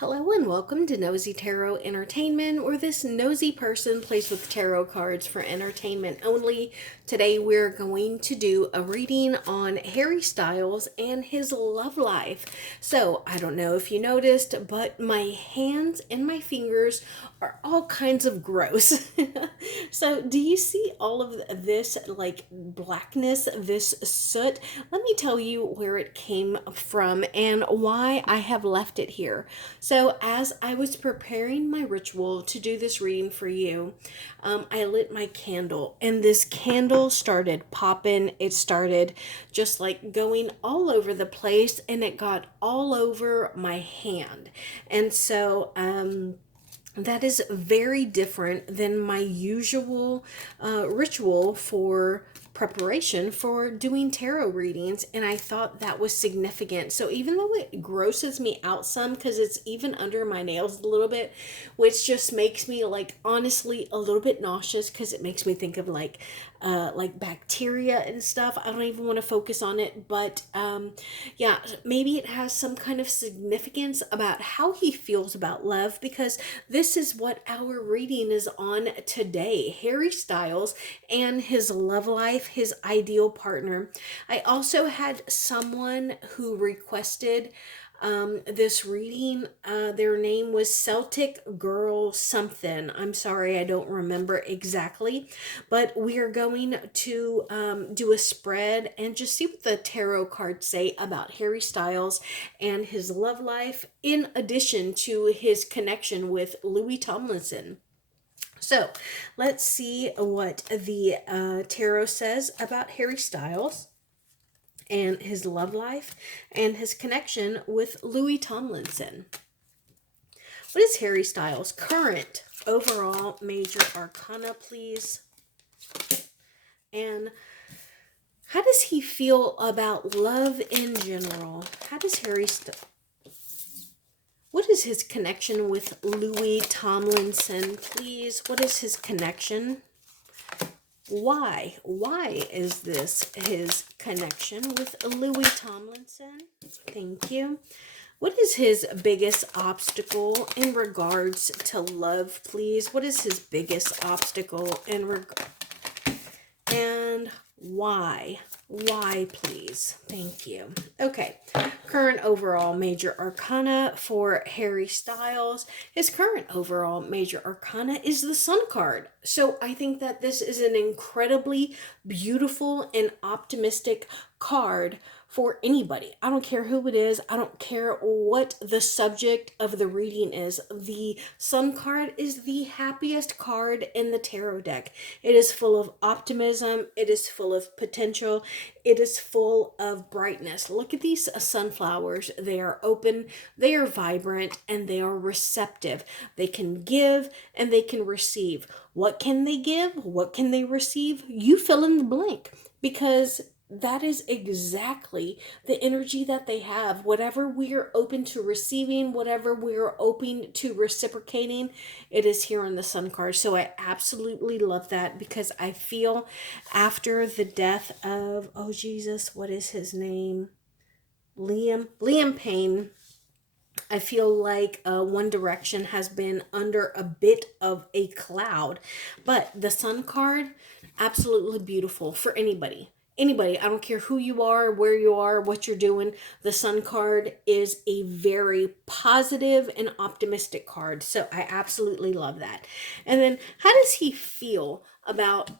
Hello and welcome to Nosy Tarot Entertainment, where this nosy person plays with tarot cards for entertainment only. Today we're going to do a reading on Harry Styles and his love life. So, I don't know if you noticed, but my hands and my fingers are all kinds of gross. So, do you see all of this like blackness, this soot? Let me tell you where it came from and why I have left it here. So, as I was preparing my ritual to do this reading for you, I lit my candle, and this candle started popping. It started just like going all over the place, and it got all over my hand. And so, that is very different than my usual ritual for preparation for doing tarot readings, and I thought that was significant. So even though it grosses me out some because it's even under my nails a little bit, which just makes me like honestly a little bit nauseous because it makes me think of like bacteria and stuff. I don't even want to focus on it, but yeah, maybe it has some kind of significance about how he feels about love, because this is what our reading is on today: Harry Styles and his love life, his ideal partner. I also had someone who requested this reading. Their name was Celtic Girl something. I'm sorry, I don't remember exactly, but we are going to do a spread and just see what the tarot cards say about Harry Styles and his love life, in addition to his connection with Louis Tomlinson. So let's see what the tarot says about Harry Styles and his love life and his connection with Louis Tomlinson. What is Harry Styles' current overall major arcana, please? And how does he feel about love in general? How does what is his connection with Louis Tomlinson, please? What is his connection? Why? Why is this his connection with Louis Tomlinson? Thank you. What is his biggest obstacle in regards to love, please? What is his biggest obstacle in and why? Why, please? Thank you. Okay. Current overall major arcana for Harry Styles. His current overall major arcana is the Sun card. So I think that this is an incredibly beautiful and optimistic card for anybody. I don't care who it is. I don't care what the subject of the reading is. The Sun card is the happiest card in the tarot deck. It is full of optimism. It is full of potential. It is full of brightness. Look at these sunflowers. They are open, they are vibrant, and they are receptive. They can give and they can receive. What can they give? What can they receive? You fill in the blank, because that is exactly the energy that they have. Whatever we are open to receiving, whatever we are open to reciprocating, it is here in the Sun card. So I absolutely love that, because I feel after the death of, oh Jesus, what is his name? Liam Payne. I feel like One Direction has been under a bit of a cloud. But the Sun card, absolutely beautiful for anybody. Anybody, I don't care who you are, where you are, what you're doing. The Sun card is a very positive and optimistic card. So I absolutely love that. And then, how does he feel about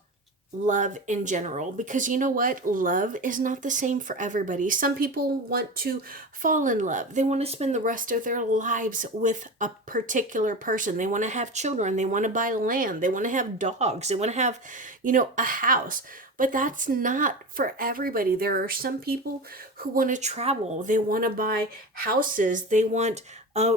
love in general? Because you know what, love is not the same for everybody. Some people want to fall in love, they want to spend the rest of their lives with a particular person, they want to have children, they want to buy land, they want to have dogs, they want to have, a house. But that's not for everybody. There are some people who want to travel, they want to buy houses, they want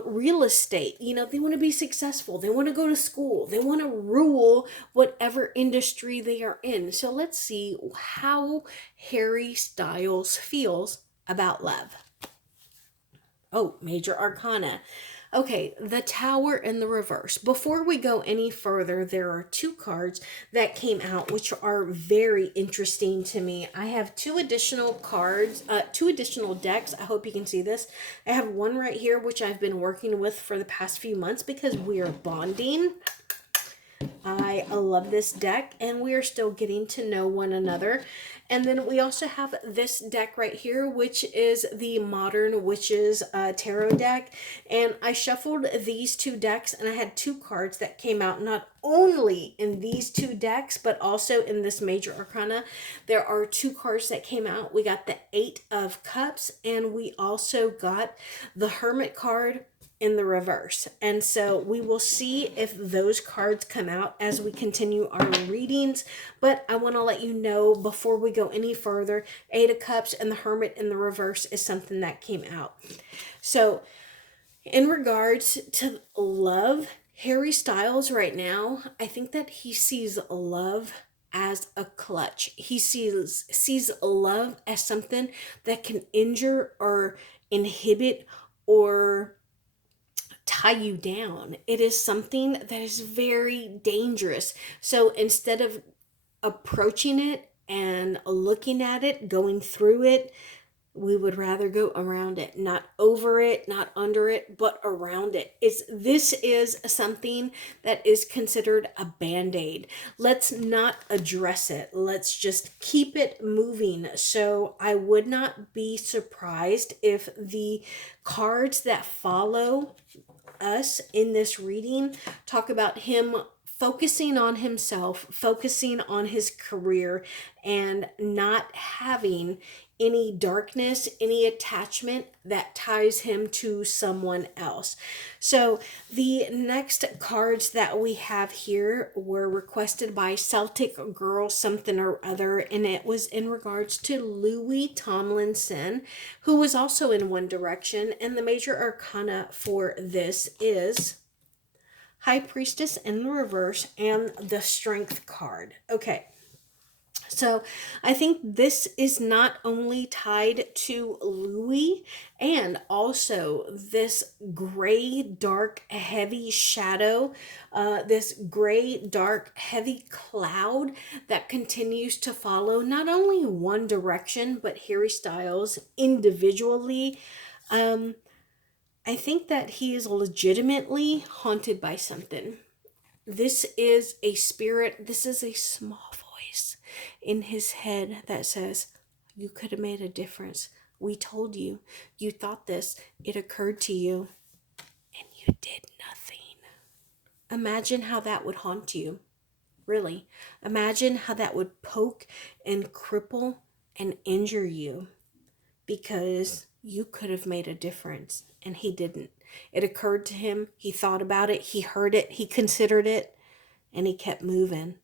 real estate. They want to be successful. They want to go to school. They want to rule whatever industry they are in. So let's see how Harry Styles feels about love. Oh, major arcana. Okay, the Tower in the reverse. Before we go any further, there are two cards that came out which are very interesting to me. I have two additional cards, two additional decks. I hope you can see this. I have one right here which I've been working with for the past few months because we are bonding. I love this deck and we are still getting to know one another. And then we also have this deck right here, which is the Modern Witches Tarot deck. And I shuffled these two decks and I had two cards that came out not only in these two decks, but also in this Major Arcana. There are two cards that came out. We got the Eight of Cups and we also got the Hermit card in the reverse. And so we will see if those cards come out as we continue our readings. But I want to let you know before we go any further, Eight of Cups and the Hermit in the reverse is something that came out. So in regards to love, Harry Styles right now, I think that he sees love as a clutch. He sees love as something that can injure or inhibit or tie you down. It is something that is very dangerous. So instead of approaching it and looking at it, going through it, we would rather go around it, not over it, not under it, but around it. This is something that is considered a band-aid. Let's not address it. Let's just keep it moving. So I would not be surprised if the cards that follow us in this reading talk about him focusing on himself, focusing on his career, and not having any darkness, any attachment that ties him to someone else. So the next cards that we have here were requested by Celtic Girl something or other, and it was in regards to Louis Tomlinson, who was also in One Direction, and the Major Arcana for this is High Priestess in the reverse and the Strength card. Okay. So I think this is not only tied to Louis and also this gray, dark, heavy shadow, this gray, dark, heavy cloud that continues to follow not only One Direction, but Harry Styles individually. I think that he is legitimately haunted by something. This is a spirit, this is a small voice in his head that says, you could have made a difference. We told you. You thought this. It occurred to you. And you did nothing. Imagine how that would haunt you. Really. Imagine how that would poke and cripple and injure you. Because you could have made a difference. And he didn't. It occurred to him. He thought about it. He heard it. He considered it. And he kept moving.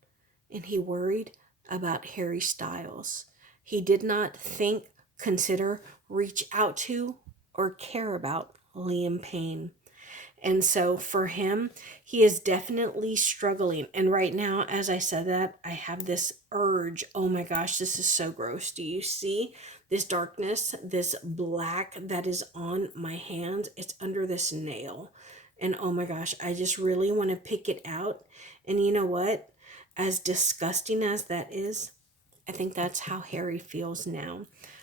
And he worried about Harry Styles. He did not think, consider, reach out to, or care about Liam Payne. And so for him, he is definitely struggling. And right now, as I said that, I have this urge. Oh my gosh, this is so gross. Do you see this darkness, this black that is on my hand? It's under this nail. And oh my gosh, I just really want to pick it out. And you know what? As disgusting as that is, I think that's how Harry feels now.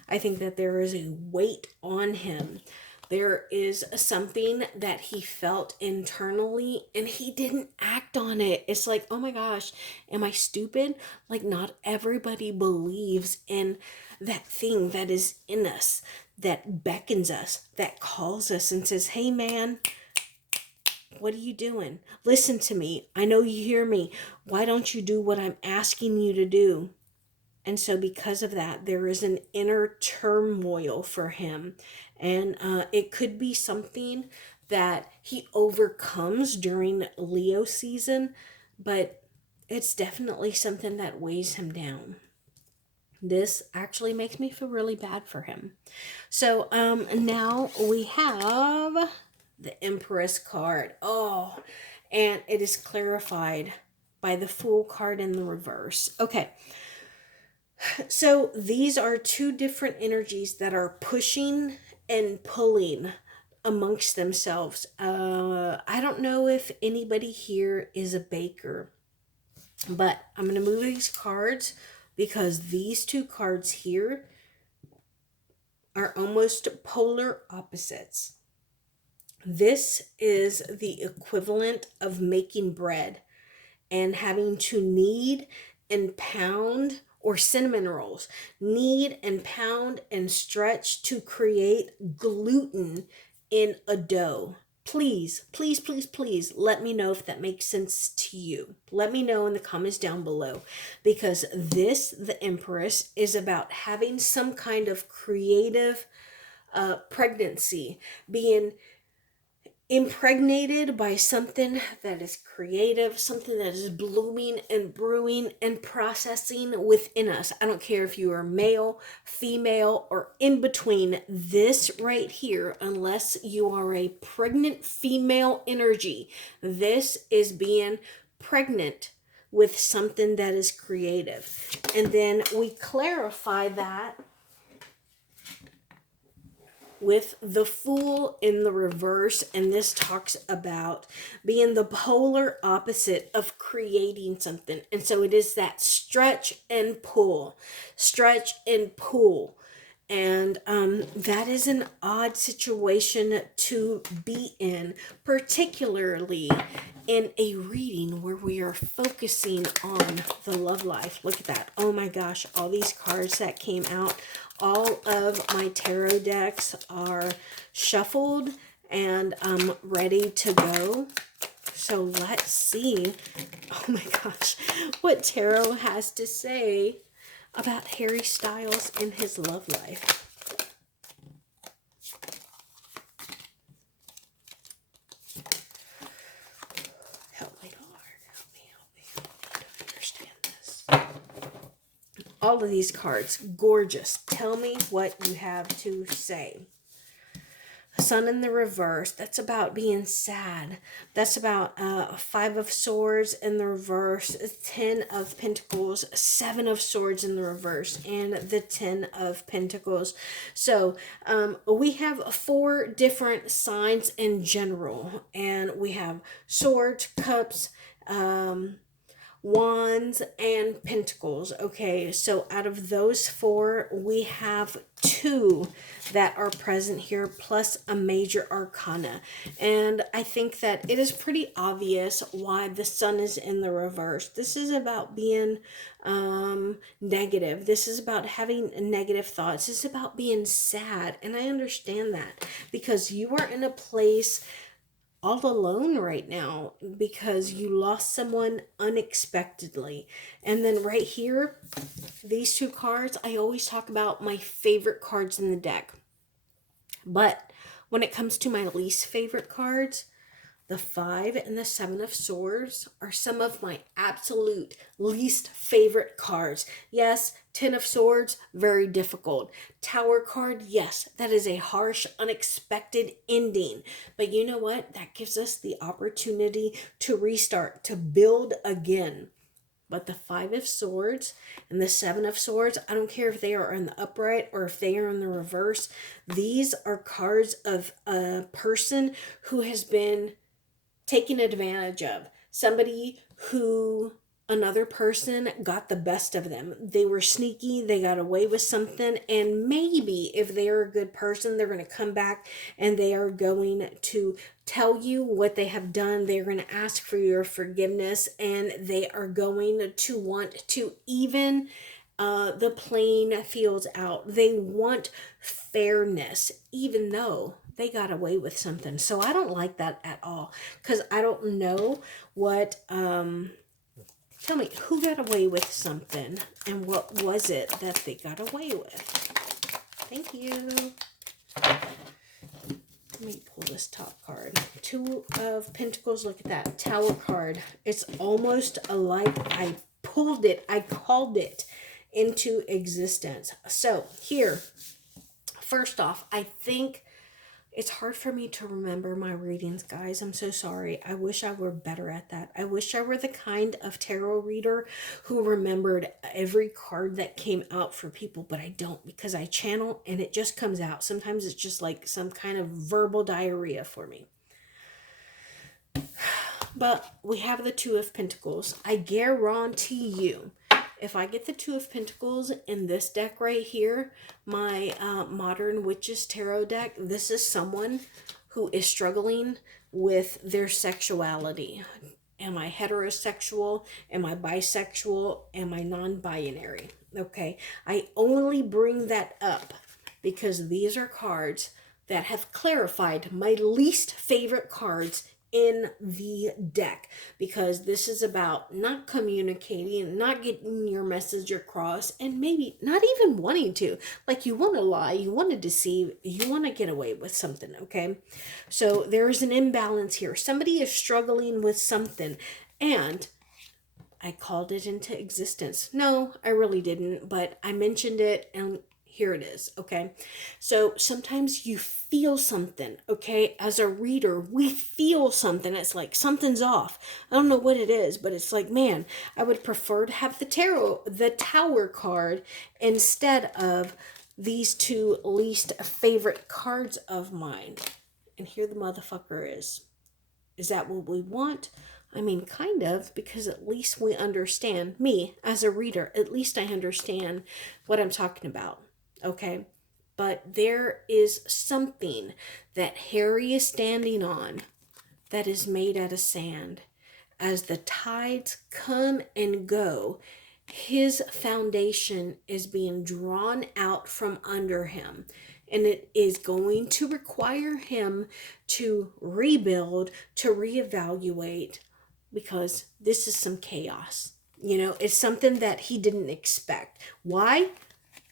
I think that there is a weight on him. There is something that he felt internally and he didn't act on it. It's like, oh my gosh, am I stupid? Like, not everybody believes in that thing that is in us, that beckons us, that calls us and says, hey man, what are you doing? Listen to me. I know you hear me. Why don't you do what I'm asking you to do? And so because of that, there is an inner turmoil for him. And it could be something that he overcomes during Leo season, but it's definitely something that weighs him down. This actually makes me feel really bad for him. So now we have the Empress card. Oh, and it is clarified by the Fool card in the reverse. Okay. So these are two different energies that are pushing and pulling amongst themselves. I don't know if anybody here is a baker, but I'm going to move these cards because these two cards here are almost polar opposites. This is the equivalent of making bread and having to knead and pound, or cinnamon rolls, knead and pound and stretch to create gluten in a dough. Please, please, please, please let me know if that makes sense to you. Let me know in the comments down below, because this, the Empress, is about having some kind of creative pregnancy, being impregnated by something that is creative, something that is blooming and brewing and processing within us. I don't care if you are male, female, or in between. This right here, unless you are a pregnant female energy, this is being pregnant with something that is creative. And then we clarify that with the Fool in the reverse, and this talks about being the polar opposite of creating something. And so it is that stretch and pull, and that is an odd situation to be in, particularly in a reading where we are focusing on the love life. Look at that. Oh my gosh, all these cards that came out. All of my tarot decks are shuffled and ready to go. So let's see, oh my gosh, what tarot has to say about Harry Styles and his love life. Help me, Lord. Help me to understand this. All of these cards, gorgeous. Tell me what you have to say. Sun in the reverse, that's about being sad. That's about 5 of Swords in the reverse, 10 of Pentacles, 7 of Swords in the reverse, and the 10 of Pentacles. So we have 4 different signs in general, and we have Swords, Cups, Wands, and Pentacles. Okay, so out of those 4, we have 2 that are present here, plus a major arcana. And I think that it is pretty obvious why the Sun is in the reverse. This is about being negative. This is about having negative thoughts. This is about being sad. And I understand that, because you are in a place all alone right now because you lost someone unexpectedly. And then right here, these 2 cards, I always talk about my favorite cards in the deck. But when it comes to my least favorite cards, the 5 and the 7 of Swords are some of my absolute least favorite cards. Yes, 10 of Swords, very difficult. Tower card, yes, that is a harsh, unexpected ending. But you know what? That gives us the opportunity to restart, to build again. But the 5 of Swords and the 7 of Swords, I don't care if they are in the upright or if they are in the reverse. These are cards of a person who has been taken advantage of. Somebody who another person got the best of them. They were sneaky, they got away with something, and maybe if they're a good person, they're going to come back and they are going to tell you what they have done. They're going to ask for your forgiveness, and they are going to want to even the playing fields out. They want fairness, even though they got away with something. So I don't like that at all, because I don't know what tell me, who got away with something and what was it that they got away with? Thank you. Let me pull this top card. 2 of Pentacles. Look at that Tower card. It's almost like I pulled it, I called it into existence. So here, first off, I think It's hard for me to remember my readings, guys. I'm so sorry. I wish I were better at that. I wish I were the kind of tarot reader who remembered every card that came out for people, but I don't, because I channel and it just comes out. Sometimes it's just like some kind of verbal diarrhea for me. But we have the Two of Pentacles. I guarantee you, if I get the Two of Pentacles in this deck right here, my Modern Witches Tarot deck, this is someone who is struggling with their sexuality. Am I heterosexual? Am I bisexual? Am I non-binary? Okay, I only bring that up because these are cards that have clarified my least favorite cards in the deck, because this is about not communicating, not getting your message across, and maybe not even wanting to. Like, you want to lie, you want to deceive, you want to get away with something, okay? So there is an imbalance here. Somebody is struggling with something, and I called it into existence. No, I really didn't, but I mentioned it, and here it is, okay? So sometimes you feel something, okay? As a reader, we feel something. It's like something's off. I don't know what it is, but it's like, man, I would prefer to have the Tower card instead of these two least favorite cards of mine. And here the motherfucker is. Is that what we want? I mean, kind of, because at least we understand, me as a reader, at least I understand what I'm talking about. Okay, but there is something that Harry is standing on that is made out of sand. As the tides come and go, his foundation is being drawn out from under him. And it is going to require him to rebuild, to reevaluate, because this is some chaos. You know, it's something that he didn't expect. Why?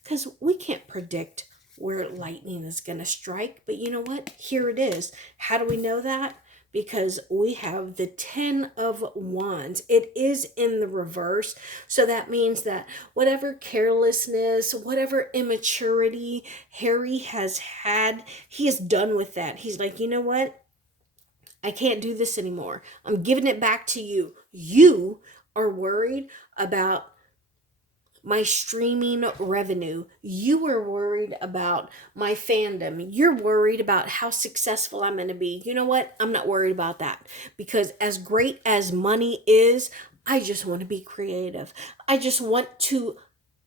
Because we can't predict where lightning is going to strike. But you know what? Here it is. How do we know that? Because we have the 10 of Wands. It is in the reverse. So that means that whatever carelessness, whatever immaturity Harry has had, he is done with that. He's like, you know what? I can't do this anymore. I'm giving it back to you. You are worried about my streaming revenue. You were worried about my fandom. You're worried about how successful I'm going to be. You know what? I'm not worried about that, because as great as money is, I just want to be creative. I just want to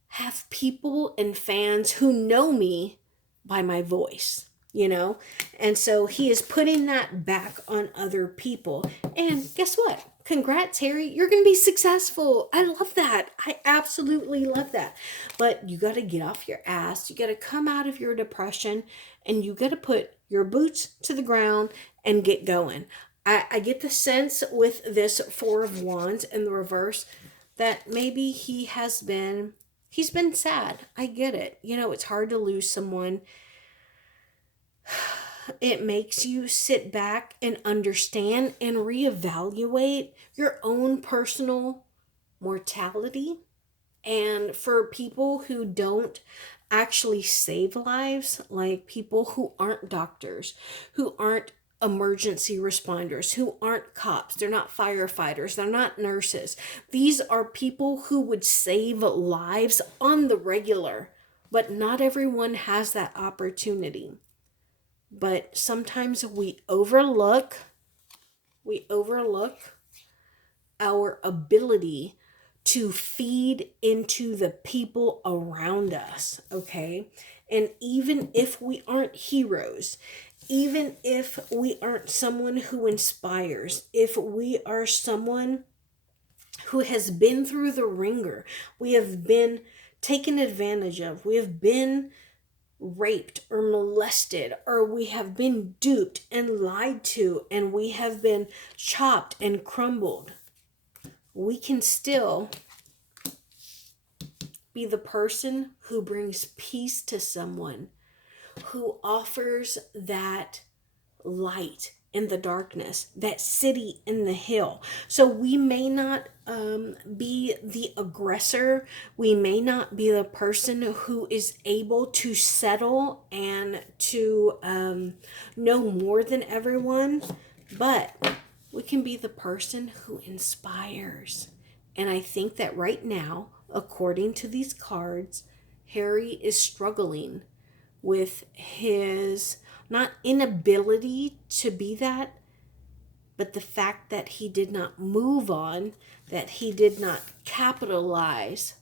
have people and fans who know me by my voice, you know? And so he is putting that back on other people. And guess what? Congrats, Harry. You're going to be successful. I love that. I absolutely love that. But you got to get off your ass. You got to come out of your depression, and you got to put your boots to the ground and get going. I get the sense with this Four of Wands in the reverse that maybe he's been sad. I get it. You know, it's hard to lose someone. It makes you sit back and understand and reevaluate your own personal mortality. And for people who don't actually save lives, like people who aren't doctors, who aren't emergency responders, who aren't cops, they're not firefighters, they're not nurses. These are people who would save lives on the regular, but not everyone has that opportunity. But sometimes we overlook our ability to feed into the people around us, okay? And even if we aren't heroes, even if we aren't someone who inspires, if we are someone who has been through the ringer, we have been taken advantage of, we have been raped or molested, or we have been duped and lied to, and we have been chopped and crumbled, we can still be the person who brings peace to someone, who offers that light in the darkness, that city in the hill. So we may not be the aggressor. We may not be the person who is able to settle and to know more than everyone, but we can be the person who inspires. And I think that right now, according to these cards, Harry is struggling with his not inability to be that, but the fact that he did not move on, that he did not capitalize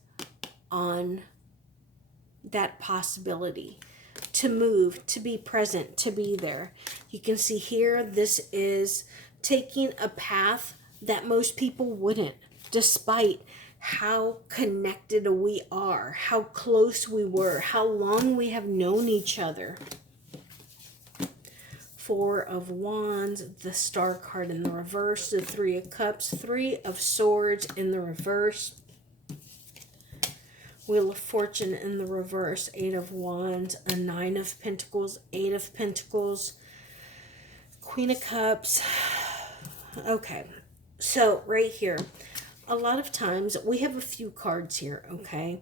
on that possibility to move, to be present, to be there. You can see here, this is taking a path that most people wouldn't, despite how connected we are, how close we were, how long we have known each other. Four of Wands, the Star card in the reverse, the Three of Cups, Three of Swords in the reverse, Wheel of Fortune in the reverse, Eight of Wands, a Nine of Pentacles, Eight of Pentacles, Queen of Cups. Okay, so right here, a lot of times we have a few cards here, okay?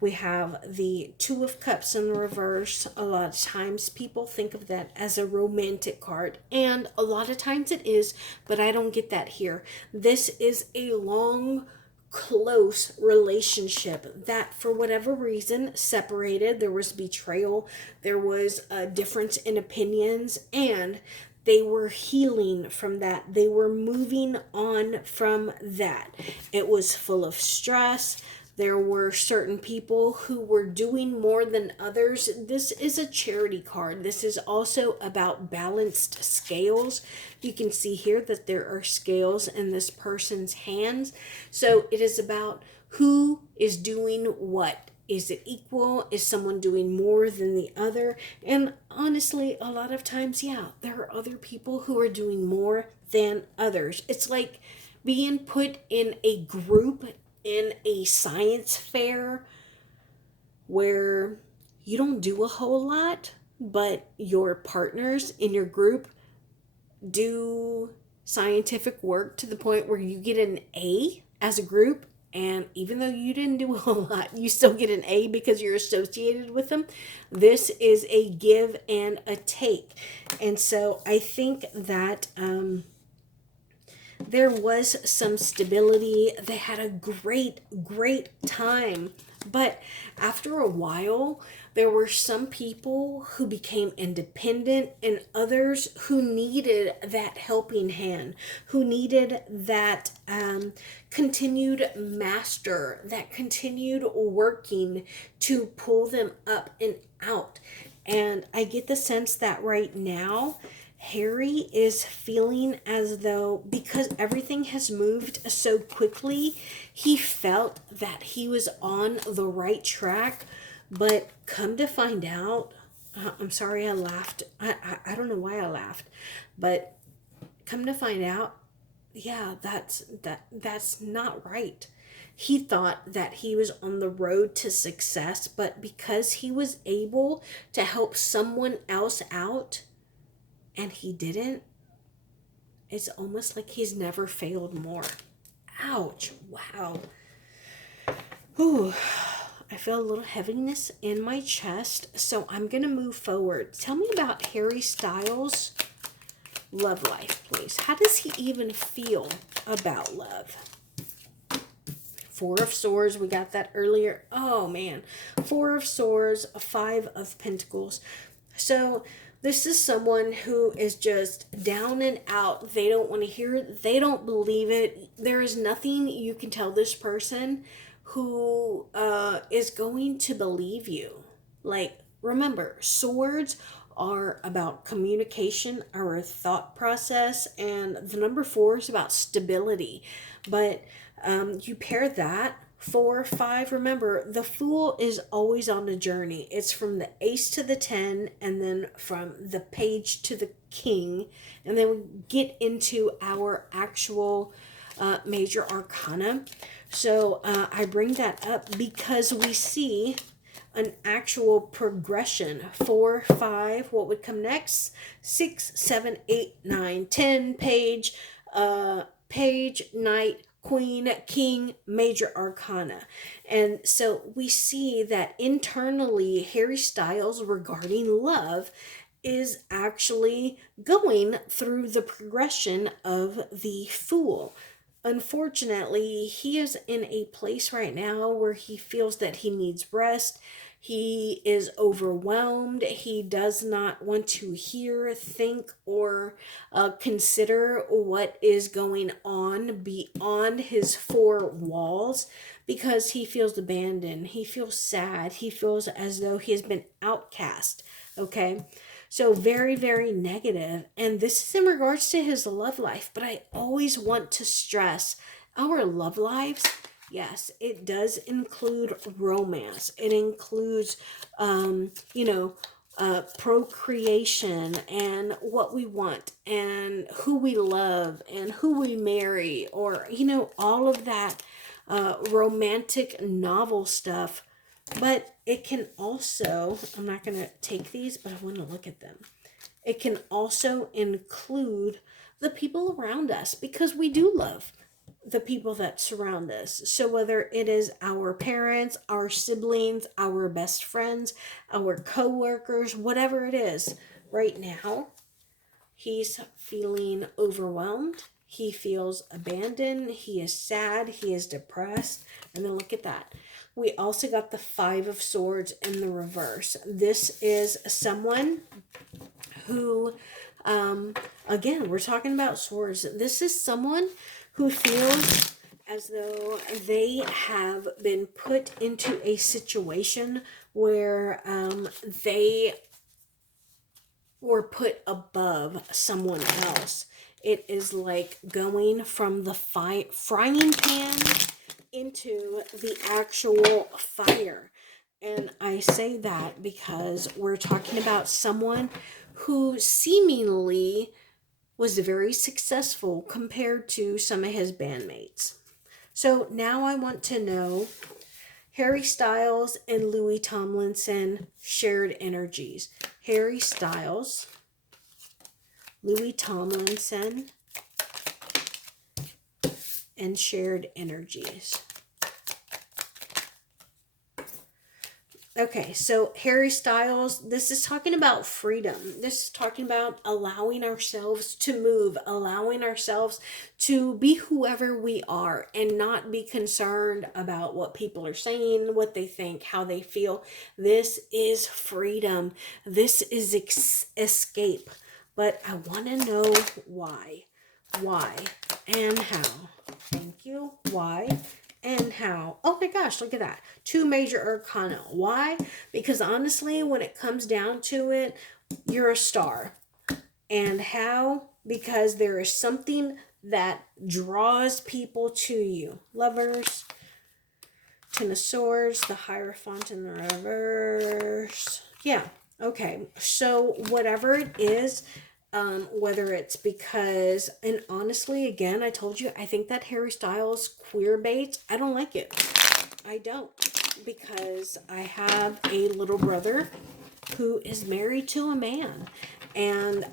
We have the Two of Cups in the reverse. A lot of times people think of that as a romantic card, and a lot of times it is, but I don't get that here. This is a long, close relationship that for whatever reason separated. There was betrayal, there was a difference in opinions, and they were healing from that. They were moving on from that. It was full of stress. There were certain people who were doing more than others. This is a charity card. This is also about balanced scales. You can see here that there are scales in this person's hands. So it is about who is doing what. Is it equal? Is someone doing more than the other? And honestly, a lot of times, yeah, there are other people who are doing more than others. It's like being put in a group in a science fair where you don't do a whole lot, but your partners in your group do scientific work to the point where you get an A as a group. And even though you didn't do a whole lot, you still get an A because you're associated with them. This is a give and a take. And so I think that there was some stability. They had a great time. But after a while, there were some people who became independent and others who needed that helping hand, who needed that continued master, that continued working to pull them up and out. And I get the sense that right now, Harry is feeling as though, because everything has moved so quickly, he felt that he was on the right track. But come to find out, I'm sorry I laughed. I don't know why I laughed. But come to find out, yeah, that's not right. He thought that he was on the road to success, but because he was able to help someone else out, and he didn't, it's almost like he's never failed more. Ouch. Wow. Ooh, I feel a little heaviness in my chest, so I'm going to move forward. Tell me about Harry Styles' love life, please. How does he even feel about love? Four of Swords, we got that earlier. Oh, man. Four of Swords, Five of Pentacles. So this is someone who is just down and out. They don't want to hear it. They don't believe it. There is nothing you can tell this person who is going to believe you. Like, remember, swords are about communication, our thought process, and the number 4 is about stability. But you pair that 4, 5, remember, the Fool is always on a journey. It's from the Ace to the 10, and then from the Page to the King, and then we get into our actual major arcana. So I bring that up because we see an actual progression. 4, 5, what would come next? 6, 7, 8, 9, 10 page, page, knight, queen, king, major arcana. And so we see that internally Harry Styles regarding love is actually going through the progression of the Fool. Unfortunately, he is in a place right now where he feels that he needs rest. He is overwhelmed. He does not want to hear, think, or consider what is going on beyond his four walls because he feels abandoned. He feels sad. He feels as though he has been outcast. Okay? So very, very negative. And this is in regards to his love life. But I always want to stress our love lives. Yes, it does include romance. It includes, procreation and what we want and who we love and who we marry, or, all of that romantic novel stuff. But it can also, I'm not going to take these, but I want to look at them. It can also include the people around us because we do love the people that surround us. So whether it is our parents, our siblings, our best friends, our coworkers, whatever it is, right now, he's feeling overwhelmed. He feels abandoned. He is sad. He is depressed. And then look at that. We also got the 5 of Swords in the reverse. This is someone who, again, we're talking about swords. This is someone who feels as though they have been put into a situation where they were put above someone else. It is like going from the frying pan into the actual fire. And I say that because we're talking about someone who seemingly was very successful compared to some of his bandmates. So now I want to know Harry Styles and Louis Tomlinson shared energies. Harry Styles, Louis Tomlinson, and shared energies. Okay, so Harry Styles, this is talking about freedom. This is talking about allowing ourselves to move, allowing ourselves to be whoever we are and not be concerned about what people are saying, what they think, how they feel. This is freedom. This is escape. But I want to know why. Why and how. Thank you. Why and how. Oh my gosh, look at that. 2 major arcana. Why? Because honestly, when it comes down to it, you're a star. And how? Because there is something that draws people to you. Lovers, 10 of Swords, the Hierophant in the reverse. Yeah, okay. So whatever it is, whether it's because, and honestly, again, I told you, I think that Harry Styles queer bait, I don't like it. I don't, because I have a little brother who is married to a man, and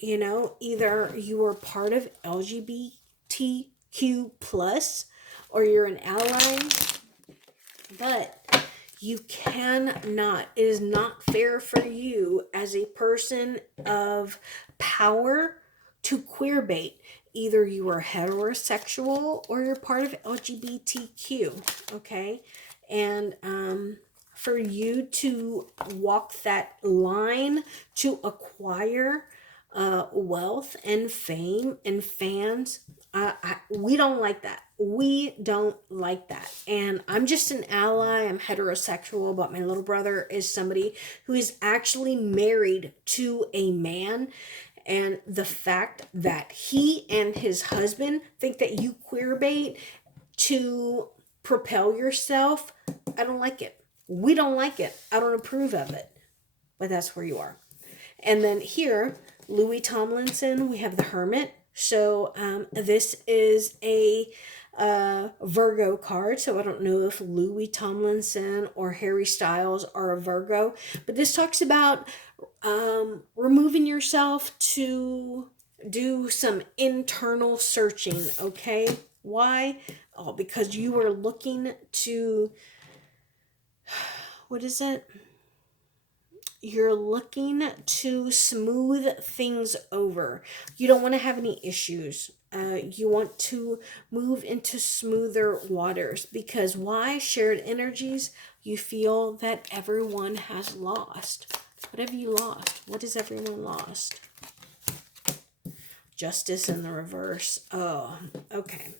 either you are part of LGBTQ plus or you're an ally, but you cannot, it is not fair for you as a person of power to queer bait. Either you are heterosexual or you're part of LGBTQ, okay? And for you to walk that line to acquire wealth and fame and fans, we don't like that. We don't like that. And I'm just an ally. I'm heterosexual, but my little brother is somebody who is actually married to a man. And the fact that he and his husband think that you queer bait to propel yourself, I don't like it. We don't like it. I don't approve of it. But that's where you are. And then here, Louis Tomlinson, we have the Hermit, So this is a Virgo card. So I don't know if Louis Tomlinson or Harry Styles are a Virgo, but this talks about removing yourself to do some internal searching. Okay, why? Oh, because you are looking to, what is it? You're looking to smooth things over. You don't want to have any issues. You want to move into smoother waters because why? Shared energies, you feel that everyone has lost. What have you lost? What has everyone lost? Justice in the reverse. Oh, okay.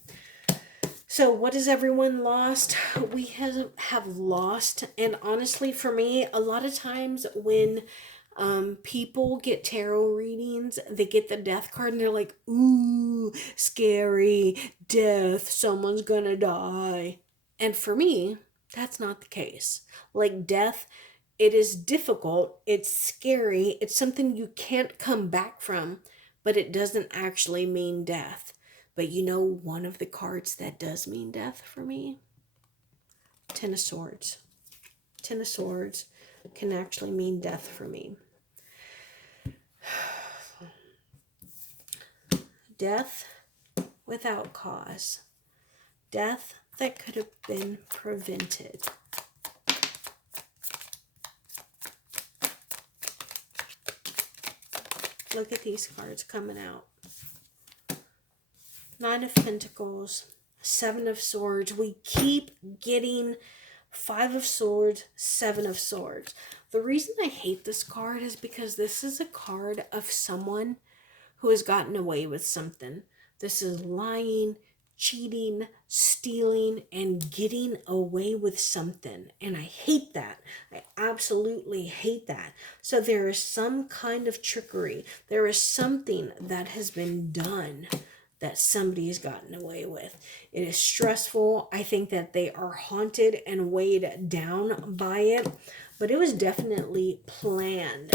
So what has everyone lost? We have lost, and honestly, for me, a lot of times when people get tarot readings, they get the death card and they're like, ooh, scary, death, someone's gonna die. And for me, that's not the case. Like death, it is difficult, it's scary, it's something you can't come back from, but it doesn't actually mean death. But you know, one of the cards that does mean death for me? Ten of Swords. Ten of Swords can actually mean death for me. Death without cause. Death that could have been prevented. Look at these cards coming out. Nine of Pentacles, Seven of Swords. We keep getting Five of Swords, Seven of Swords. The reason I hate this card is because this is a card of someone who has gotten away with something. This is lying, cheating, stealing, and getting away with something. And I hate that. I absolutely hate that. So there is some kind of trickery. There is something that has been done that somebody's gotten away with. It is stressful. I think that they are haunted and weighed down by it, but it was definitely planned.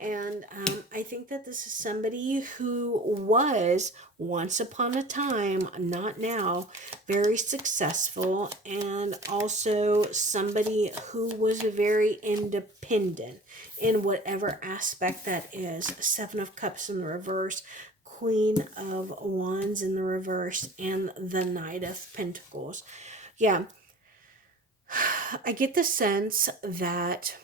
And I think that this is somebody who was, once upon a time, not now, very successful, and also somebody who was very independent in whatever aspect that is. Seven of Cups in the reverse, Queen of Wands in the reverse, and the Knight of Pentacles. Yeah, I get the sense that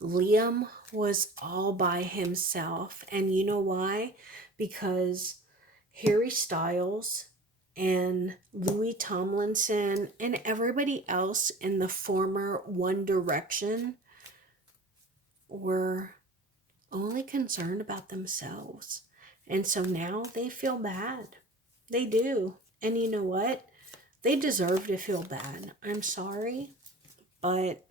Liam was all by himself. And you know why? Because Harry Styles and Louis Tomlinson and everybody else in the former One Direction were only concerned about themselves. And so now they feel bad. They do. And you know what? They deserve to feel bad. I'm sorry. But,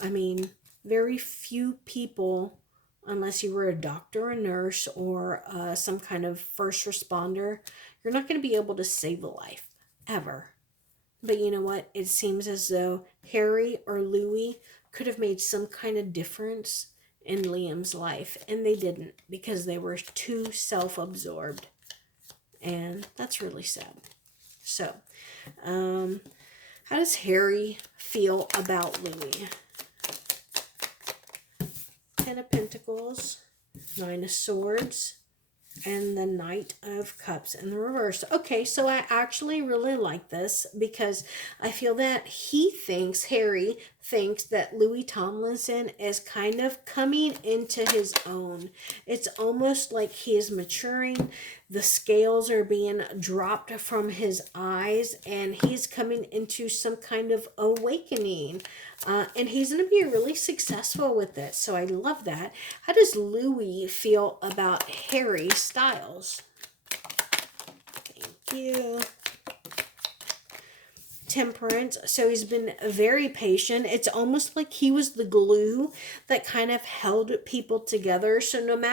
I mean, very few people, unless you were a doctor, a nurse, or some kind of first responder, you're not going to be able to save a life. Ever. But you know what? It seems as though Harry or Louis could have made some kind of difference in Liam's life, and they didn't because they were too self-absorbed, and that's really sad. So, how does Harry feel about Louis? Ten of Pentacles, Nine of Swords, and the Knight of Cups in the reverse. Okay, so I actually really like this because I feel that Harry thinks that Louis Tomlinson is kind of coming into his own. It's almost like he is maturing. The scales are being dropped from his eyes and he's coming into some kind of awakening. And he's going to be really successful with it. So I love that. How does Louis feel about Harry Styles? Thank you. Temperance. So he's been very patient. It's almost like he was the glue that kind of held people together. So no matter